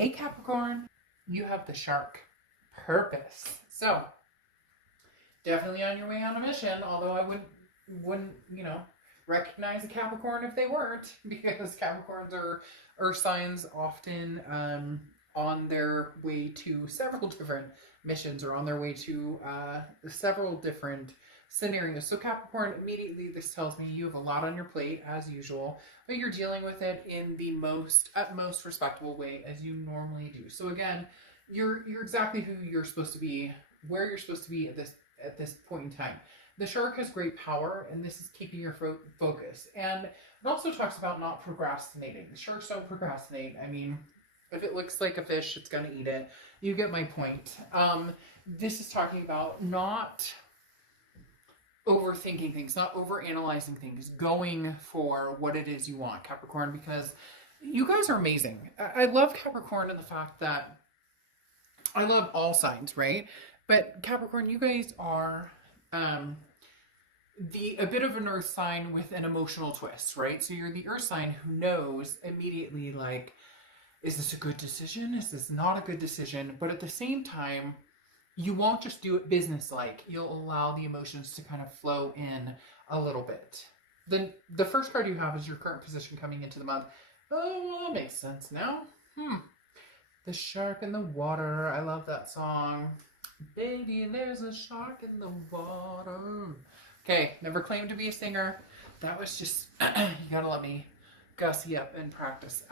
Hey Capricorn, you have the shark purpose. So definitely on your way on a mission, although I wouldn't, recognize a Capricorn if they weren't, because Capricorns are earth signs often on their way to several different missions or on their way to several different scenarios. So Capricorn, immediately this tells me you have a lot on your plate as usual, but you're dealing with it in the most utmost respectable way as you normally do. So again, you're exactly who you're supposed to be, where you're supposed to be at this point in time. The shark has great power, and this is keeping your focus. And it also talks about not procrastinating. The sharks don't procrastinate. I mean, if it looks like a fish, it's going to eat it. You get my point. This is talking about not overthinking things, not overanalyzing things, going for what it is you want, Capricorn, because you guys are amazing. I love Capricorn in the fact that I love all signs, right? But Capricorn, you guys are a bit of an earth sign with an emotional twist, right? So you're the earth sign who knows immediately, like, is this a good decision? Is this not a good decision? But at the same time, you won't just do it business-like. You'll allow the emotions to kind of flow in a little bit. Then the first card you have is your current position coming into the month. Oh, well, that makes sense now. The shark in the water. I love that song. Baby, there's a shark in the water. Okay, never claimed to be a singer. That was just, you gotta let me gussy up and practice.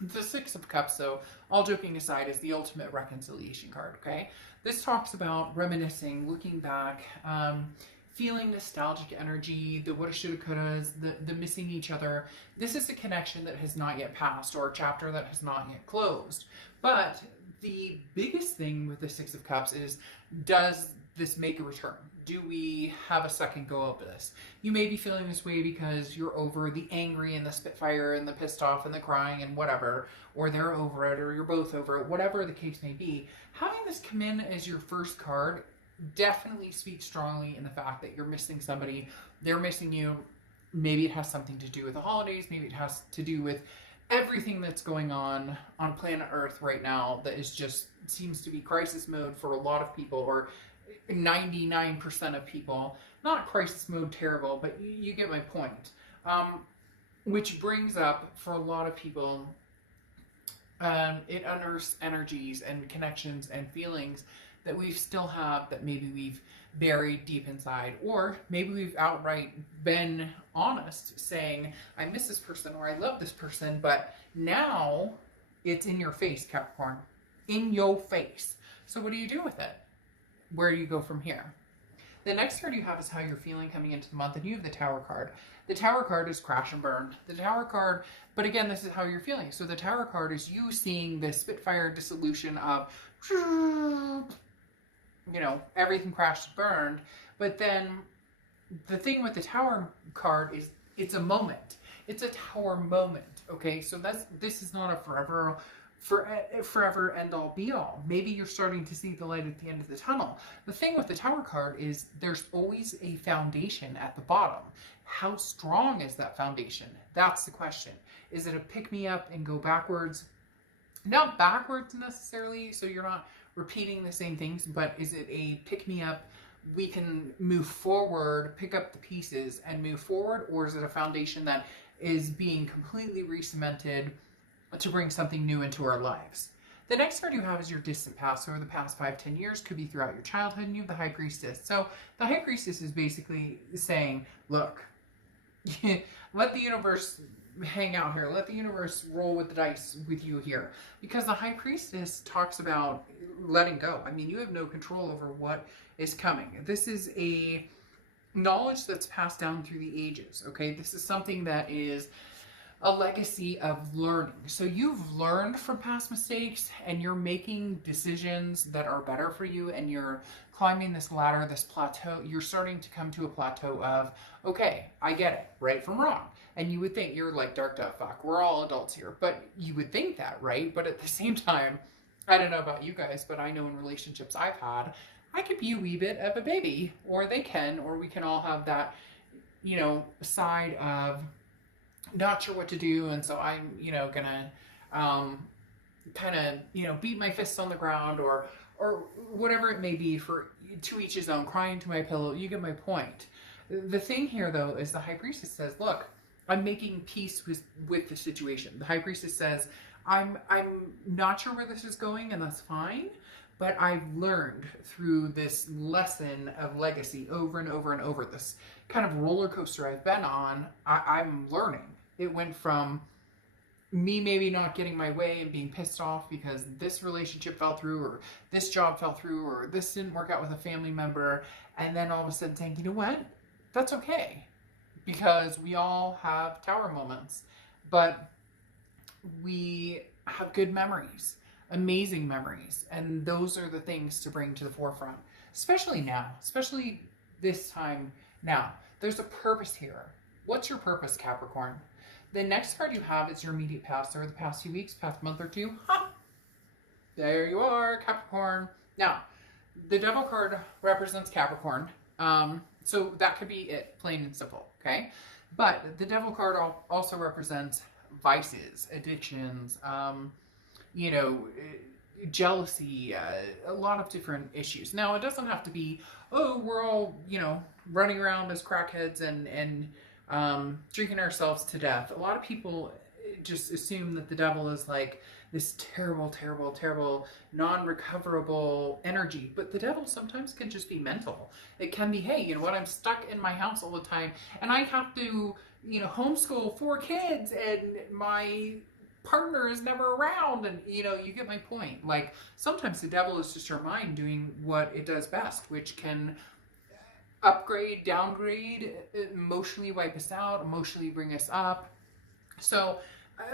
The Six of Cups, though, all joking aside, is the ultimate reconciliation card, okay? This talks about reminiscing, looking back, feeling nostalgic energy, the woulda, shoulda, couldas, the missing each other. This is a connection that has not yet passed, or a chapter that has not yet closed. But the biggest thing with the Six of Cups is, does this make a return? Do we have a second go of this? You may be feeling this way because you're over the angry and the spitfire and the pissed off and the crying and whatever, or they're over it, or you're both over it, whatever the case may be. Having this come in as your first card definitely speaks strongly in the fact that you're missing somebody, they're missing you. Maybe it has something to do with the holidays, maybe it has to do with everything that's going on planet Earth right now that is just seems to be crisis mode for a lot of people, or 99% of people. Not crisis mode terrible, but you get my point. Which brings up, for a lot of people, it unearths energies and connections and feelings that we still have that maybe we've buried deep inside, or maybe we've outright been honest saying, I miss this person or I love this person, but now it's in your face, Capricorn. In your face. So what do you do with it? Where do you go from here? The next card you have is how you're feeling coming into the month, and you have the Tower card. The Tower card is crash and burn. The Tower card, but again, this is how you're feeling. So the Tower card is you seeing the Spitfire dissolution of, everything crashed and burned. But then the thing with the Tower card is it's a moment. It's a Tower moment, okay? So this is not a forever end all be all. Maybe you're starting to see the light at the end of the tunnel. The thing with the Tower card is there's always a foundation at the bottom. How strong is that foundation? That's the question. Is it a pick me up and go backwards? Not backwards necessarily, so you're not repeating the same things, but is it a pick me up? We can move forward, pick up the pieces and move forward, or is it a foundation that is being completely re-cemented to bring something new into our lives? The next card you have is your distant past, over the past 5-10 years, could be throughout your childhood, and you have the High Priestess. So the High Priestess is basically saying, look, let the universe hang out here. Let the universe roll with the dice with you here. Because the High Priestess talks about letting go. I mean, you have no control over what is coming. This is a knowledge that's passed down through the ages, okay? This is something that is a legacy of learning. So you've learned from past mistakes and you're making decisions that are better for you, and you're climbing this ladder, this plateau. You're starting to come to a plateau of, okay, I get it, right from wrong. And you would think, you're like, dark duh fuck, we're all adults here. But you would think that, right? But at the same time, I don't know about you guys, but I know in relationships I've had, I could be a wee bit of a baby, or they can, or we can all have that, side of not sure what to do, and so I'm, gonna kind of, you know, beat my fists on the ground or whatever it may be. For to each his own, crying to my pillow. You get my point. The thing here, though, is the high priestess says, look, I'm making peace with the situation. The high priestess says, I'm not sure where this is going, and that's fine. But I've learned through this lesson of legacy over and over and over, this kind of roller coaster I've been on, I'm learning. It went from me maybe not getting my way and being pissed off because this relationship fell through, or this job fell through, or this didn't work out with a family member, and then all of a sudden saying, you know what, that's okay, because we all have tower moments, but we have good memories, amazing memories, and those are the things to bring to the forefront, especially now, especially this time now. There's a purpose here. What's your purpose, Capricorn? The next card you have is your immediate past, or the past few weeks, past month or two. Ha! There you are, Capricorn. Now, the Devil card represents Capricorn. So that could be it, plain and simple, okay? But the Devil card also represents vices, addictions, you know, jealousy, a lot of different issues. Now, it doesn't have to be, oh, we're all, you know, running around as crackheads and drinking ourselves to death. A lot of people just assume that the devil is like this terrible, terrible, terrible, non-recoverable energy. But the devil sometimes can just be mental. It can be, hey, you know what, I'm stuck in my house all the time, and I have to, you know, homeschool 4 kids, and my partner is never around, and, you know, you get my point. Like, sometimes the devil is just our mind doing what it does best, which can upgrade, downgrade, emotionally wipe us out, emotionally bring us up. So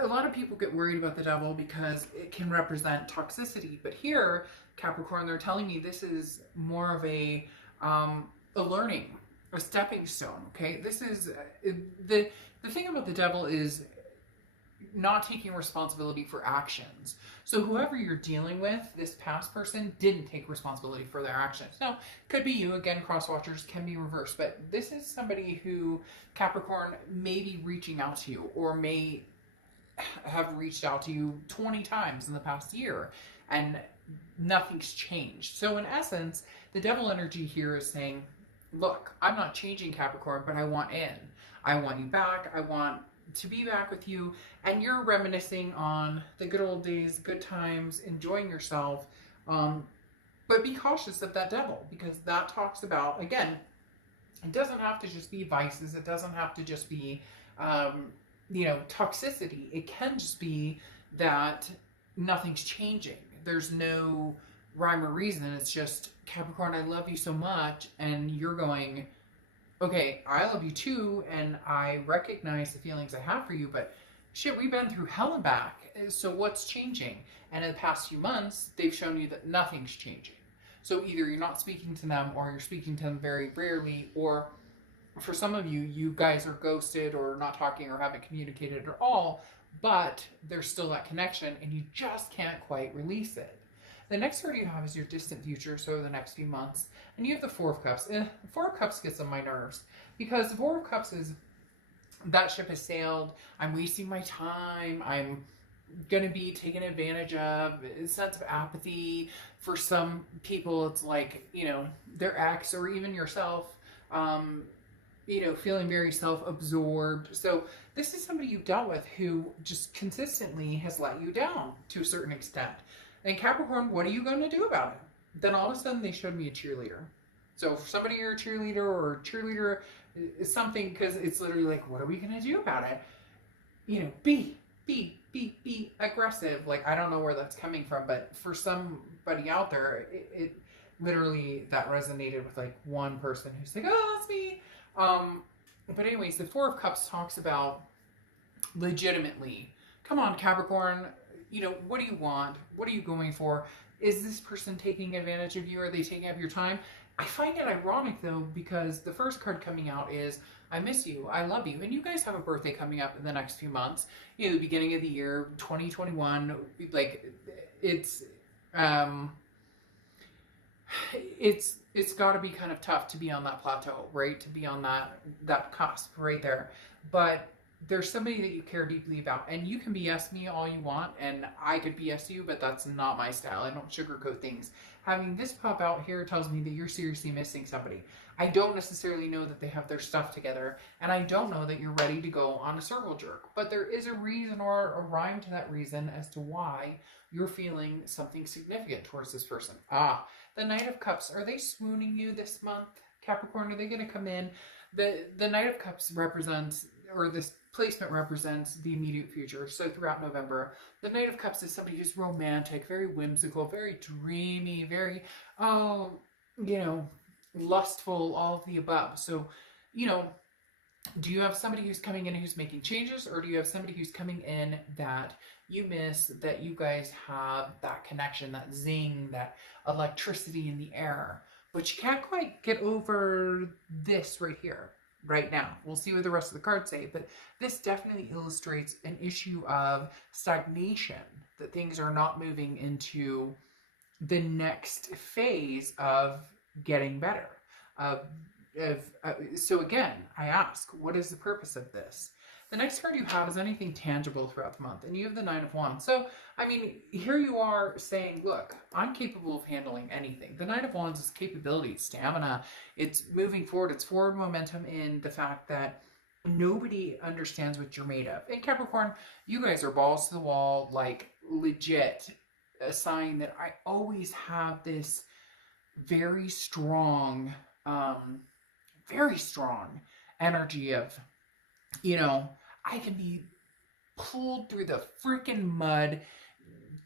a lot of people get worried about the devil because it can represent toxicity. But here, Capricorn, they're telling me this is more of a learning, a stepping stone. Okay, this is the thing about the devil is not taking responsibility for actions. So whoever you're dealing with, this past person didn't take responsibility for their actions. Now, could be you, again, cross watchers can be reversed, but this is somebody who, Capricorn, may be reaching out to you, or may have reached out to you 20 times in the past year, and nothing's changed. So in essence, the devil energy here is saying, look, I'm not changing, Capricorn, but I want in. I want you back. I want to be back with you, and you're reminiscing on the good old days, good times, enjoying yourself, but be cautious of that devil, because that talks about, again, it doesn't have to just be vices, it doesn't have to just be you know, toxicity. It can just be that nothing's changing, there's no rhyme or reason. It's just, Capricorn, I love you so much, and you're going, okay, I love you too, and I recognize the feelings I have for you, but shit, we've been through hell and back, so what's changing? And in the past few months, they've shown you that nothing's changing. So either you're not speaking to them, or you're speaking to them very rarely, or for some of you, you guys are ghosted, or not talking, or haven't communicated at all, but there's still that connection, and you just can't quite release it. The next card you have is your distant future, so the next few months. And you have the Four of Cups. The Four of Cups gets on my nerves, because the Four of Cups is, that ship has sailed, I'm wasting my time, I'm going to be taken advantage of, a sense of apathy. For some people, it's like, you know, their ex, or even yourself, you know, feeling very self-absorbed. So this is somebody you've dealt with who just consistently has let you down to a certain extent. And Capricorn, what are you going to do about it? Then all of a sudden they showed me a cheerleader. So for somebody, you're a cheerleader, or a cheerleader is something, because it's literally like, what are we going to do about it? You know, be aggressive. Like, I don't know where that's coming from, but for somebody out there, it literally, that resonated with like one person who's like, oh, that's me. But anyways, the Four of Cups talks about legitimately, come on, Capricorn, you know, what do you want? What are you going for? Is this person taking advantage of you? Are they taking up your time? I find it ironic, though, because the first card coming out is, I miss you, I love you. And you guys have a birthday coming up in the next few months. You know, the beginning of the year, 2021, like, it's got to be kind of tough to be on that plateau, right? To be on that cusp right there. But there's somebody that you care deeply about, and you can BS me all you want, and I could BS you, but that's not my style. I don't sugarcoat things. Having this pop out here tells me that you're seriously missing somebody. I don't necessarily know that they have their stuff together, and I don't know that you're ready to go on a circle jerk, but there is a reason or a rhyme to that reason as to why you're feeling something significant towards this person. The Knight of Cups, are they swooning you this month, Capricorn? Are they going to come in? The Knight of Cups represents, or this placement represents, the immediate future. So throughout November, the Knight of Cups is somebody who's romantic, very whimsical, very dreamy, very, lustful, all of the above. So, do you have somebody who's coming in who's making changes, or do you have somebody who's coming in that you miss, that you guys have that connection, that zing, that electricity in the air, but you can't quite get over this right here, right now? We'll see what the rest of the cards say, but this definitely illustrates an issue of stagnation, that things are not moving into the next phase of getting better. So again, I ask, what is the purpose of this? The next card you have is anything tangible throughout the month, and you have the Nine of Wands. So, I mean, here you are saying, look, I'm capable of handling anything. The Nine of Wands is capability, stamina, it's moving forward, it's forward momentum in the fact that nobody understands what you're made of. And Capricorn, you guys are balls to the wall, like legit, a sign that I always have this very strong energy of, I can be pulled through the freaking mud,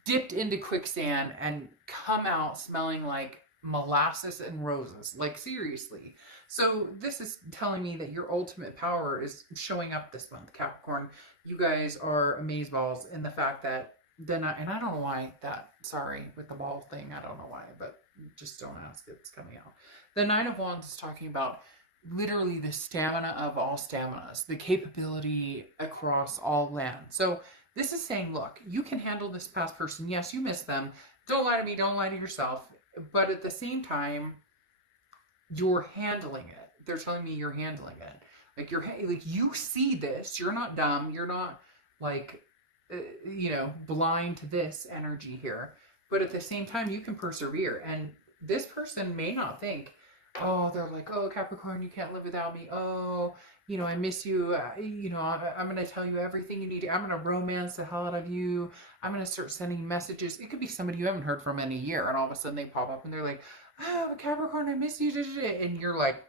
dipped into quicksand, and come out smelling like molasses and roses. Like, seriously. So this is telling me that your ultimate power is showing up this month, Capricorn. You guys are amazeballs in the fact that and I don't know why with the ball thing, I don't know why, but just don't ask, it's coming out. The Nine of Wands is talking about literally the stamina of all staminas, the capability across all land. So this is saying, look, you can handle this past person. Yes, you miss them. Don't lie to me. Don't lie to yourself. But at the same time, you're handling it. They're telling me you're handling it. Like you see this. You're not dumb. You're not blind to this energy here. But at the same time, you can persevere. And this person may not think, they're like, Capricorn, you can't live without me. I miss you. I'm going to tell you everything you need. I'm going to romance the hell out of you. I'm going to start sending messages. It could be somebody you haven't heard from in a year, and all of a sudden they pop up and they're like, Capricorn, I miss you. And you're like,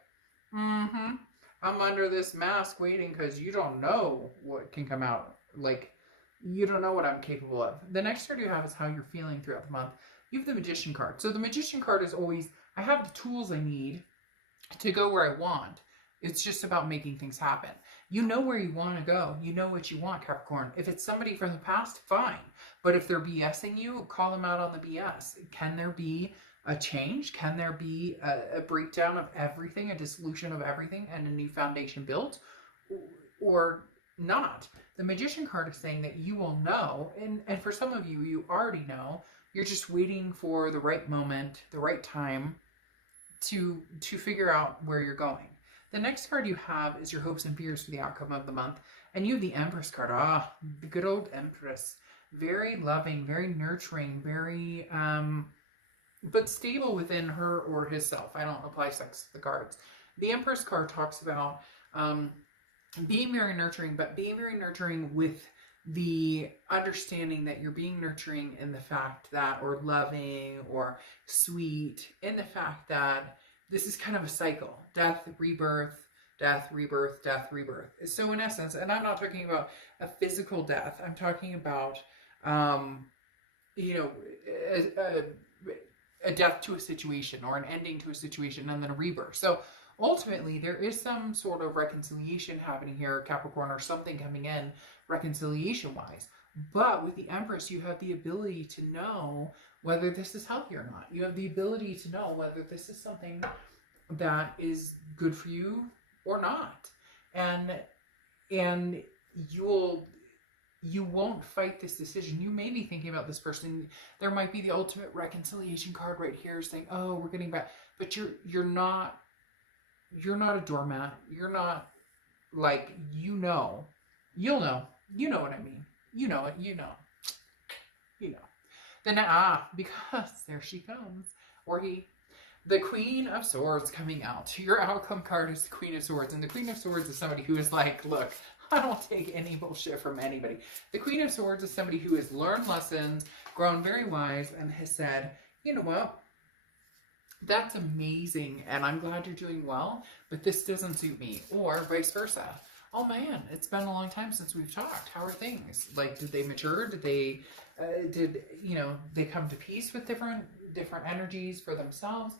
I'm under this mask waiting because you don't know what can come out. Like, you don't know what I'm capable of. The next card you have is how you're feeling throughout the month. You have the Magician card. So the Magician card is always, I have the tools I need to go where I want. It's just about making things happen. You know where you want to go. You know what you want, Capricorn. If it's somebody from the past, fine. But if they're BSing you, call them out on the BS. Can there be a change? Can there be a breakdown of everything, a dissolution of everything, and a new foundation built? Or not? The Magician card is saying that you will know, and for some of you, you already know. You're just waiting for the right moment, the right time to figure out where you're going. The next card you have is your hopes and fears for the outcome of the month. And you have the Empress card. The good old Empress. Very loving, very nurturing, very, but stable within her or his self. I don't apply sex to the cards. The Empress card talks about being very nurturing, but being very nurturing with the understanding that you're being nurturing in the fact that, or loving, or sweet, in the fact that this is kind of a cycle. Death, rebirth, death, rebirth, death, rebirth. So in essence, and I'm not talking about a physical death, I'm talking about, a death to a situation, or an ending to a situation, and then a rebirth. So ultimately, there is some sort of reconciliation happening here, Capricorn, or something coming in reconciliation-wise. But with the Empress, you have the ability to know whether this is healthy or not. You have the ability to know whether this is something that is good for you or not. And you won't fight this decision. You may be thinking about this person. There might be the ultimate reconciliation card right here saying, we're getting back. But you're not a doormat. You're not, like, You'll know. You know what I mean. You know it. You know. You know. Then, because there she comes. Or he. The Queen of Swords coming out. Your outcome card is the Queen of Swords. And the Queen of Swords is somebody who is like, look, I don't take any bullshit from anybody. The Queen of Swords is somebody who has learned lessons, grown very wise, and has said, you know what? That's amazing, and I'm glad you're doing well, but this doesn't suit me. Or vice versa. Oh man, it's been a long time since we've talked. How are things? Like, did they mature? Did they, they come to peace with different energies for themselves?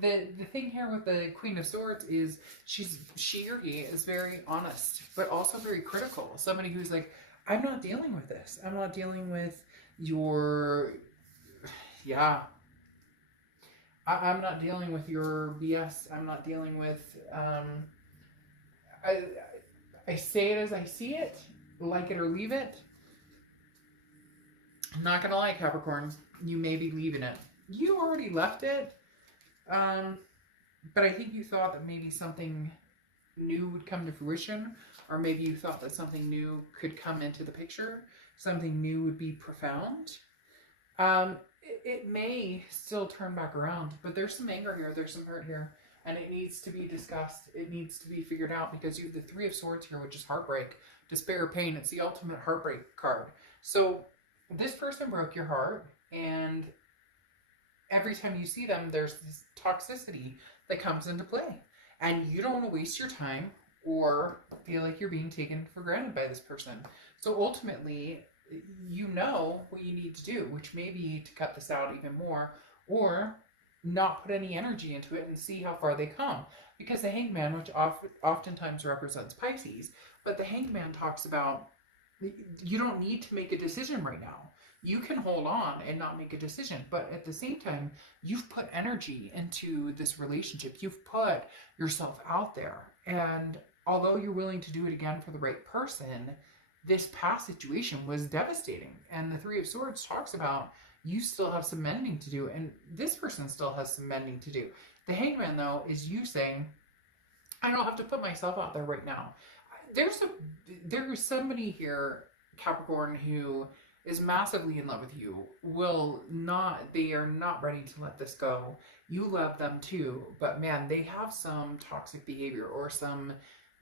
The thing here with the Queen of Swords is she or he is very honest, but also very critical. Somebody who's like, I'm not dealing with this. I'm not dealing with your, yeah. I'm not dealing with your BS. I'm not dealing with, I say it as I see it, like it or leave it. I'm not going to lie, Capricorn, you may be leaving it. You already left it, but I think you thought that maybe something new would come to fruition, or maybe you thought that something new could come into the picture, something new would be profound. It may still turn back around, but there's some anger here, there's some hurt here, and it needs to be discussed. It needs to be figured out, because you have the Three of Swords here, which is heartbreak, despair, pain. It's the ultimate heartbreak card. So this person broke your heart, and every time you see them, there's this toxicity that comes into play, and you don't want to waste your time or feel like you're being taken for granted by this person. So ultimately, you know what you need to do, which may be to cut this out even more, or not put any energy into it and see how far they come. Because the Hangman, which oftentimes represents Pisces, but the Hangman talks about you don't need to make a decision right now. You can hold on and not make a decision, but at the same time, you've put energy into this relationship. You've put yourself out there, and although you're willing to do it again for the right person, this past situation was devastating. And the Three of Swords talks about you still have some mending to do, and this person still has some mending to do. The Hangman, though, is you saying, I don't have to put myself out there right now. There's somebody here, Capricorn, who is massively in love with you. They are not ready to let this go. You love them too, but man, they have some toxic behavior or some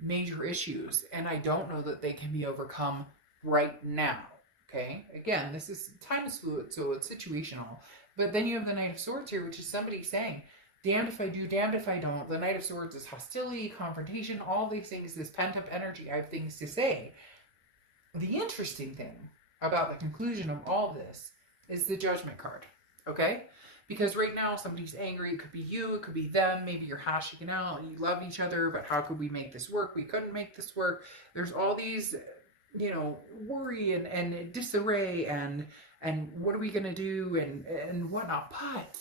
major issues, and I don't know that they can be overcome right now. Okay, again, time is fluid, so it's situational. But then you have the Knight of Swords here, which is somebody saying, damned if I do, damned if I don't. The Knight of Swords is hostility, confrontation, all these things, this pent-up energy. I have things to say. The interesting thing about the conclusion of all this is the Judgment card, okay? Because right now somebody's angry. It could be you, it could be them. Maybe you're hashing it out and you love each other, but how could we make this work? We couldn't make this work. There's all these, worry and disarray and what are we going to do and whatnot. But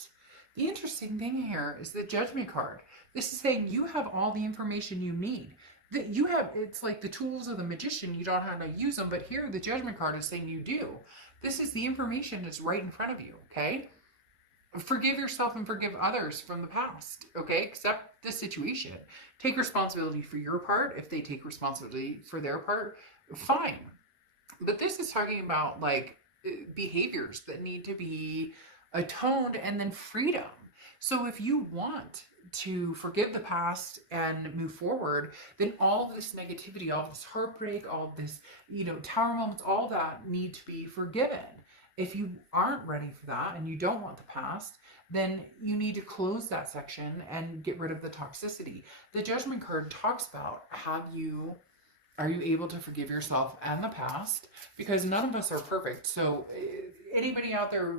the interesting thing here is the Judgment card. This is saying you have all the information you need. It's like the tools of the magician. You don't know how to use them, but here the Judgment card is saying you do. This is the information that's right in front of you, okay? Forgive yourself and forgive others from the past, okay? Accept the situation. Take responsibility for your part. If they take responsibility for their part, fine. But this is talking about like behaviors that need to be atoned and then freedom. So if you want to forgive the past and move forward, then all this negativity, all this heartbreak, all this, tower moments, all that need to be forgiven. If you aren't ready for that and you don't want the past, then you need to close that section and get rid of the toxicity. The Judgment card talks about are you able to forgive yourself and the past? Because none of us are perfect. So anybody out there,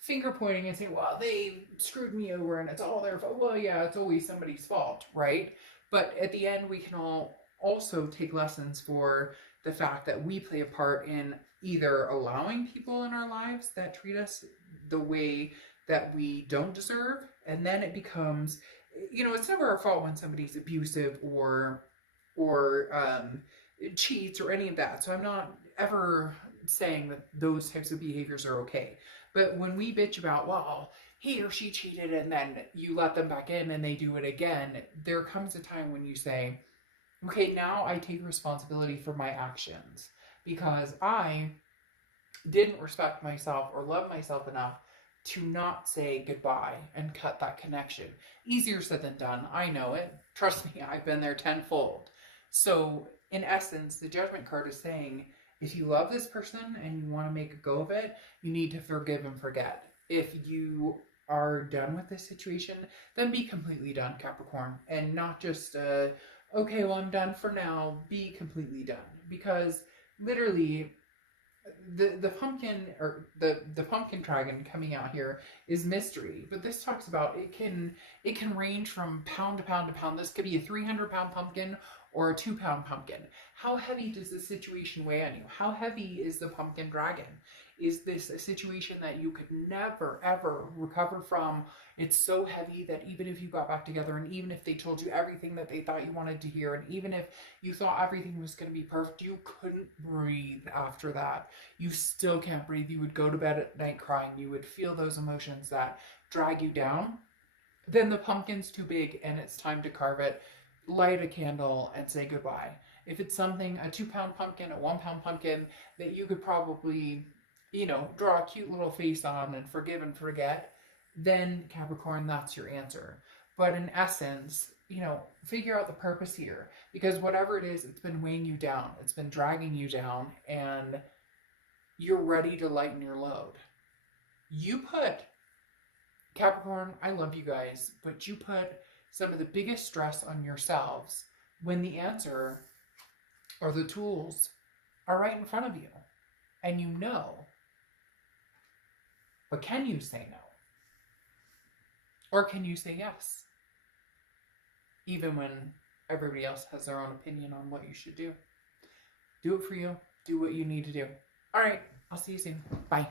finger pointing and saying, well, they screwed me over and it's all their fault. Well, yeah, it's always somebody's fault, right? But at the end, we can all also take lessons for the fact that we play a part in either allowing people in our lives that treat us the way that we don't deserve, and then it becomes, it's never our fault when somebody's abusive or cheats or any of that. So I'm not ever saying that those types of behaviors are okay. But when we bitch about, well, he or she cheated and then you let them back in and they do it again, there comes a time when you say, Okay, now I take responsibility for my actions because I didn't respect myself or love myself enough to not say goodbye and cut that connection. Easier said than done. I know it. Trust me, I've been there tenfold. So, in essence, the judgment card is saying if you love this person and you want to make a go of it, you need to forgive and forget. If you are done with this situation, then be completely done, Capricorn, and not just, okay, well, I'm done for now. Be completely done. Because literally, the pumpkin or the pumpkin dragon coming out here is mystery, but this talks about it can range from pound to pound to pound. This could be a 300-pound pumpkin or a 2-pound pumpkin. How heavy does the situation weigh on you? How heavy is the pumpkin dragon? Is this a situation that you could never ever recover from? It's so heavy that even if you got back together and even if they told you everything that they thought you wanted to hear and even if you thought everything was going to be perfect, you couldn't breathe after that. You still can't breathe. You would go to bed at night crying. You would feel those emotions that drag you down. Then the pumpkin's too big and it's time to carve it. Light a candle and say goodbye. If it's something, a 2-pound pumpkin, a 1-pound pumpkin that you could probably, draw a cute little face on and forgive and forget, then Capricorn, that's your answer. But in essence, figure out the purpose here. Because whatever it is, it's been weighing you down. It's been dragging you down. And you're ready to lighten your load. You put, Capricorn, I love you guys, but you put some of the biggest stress on yourselves when the answer or the tools are right in front of you. And you know. But can you say no? Or can you say yes? Even when everybody else has their own opinion on what you should do. Do it for you. Do what you need to do. All right. I'll see you soon. Bye.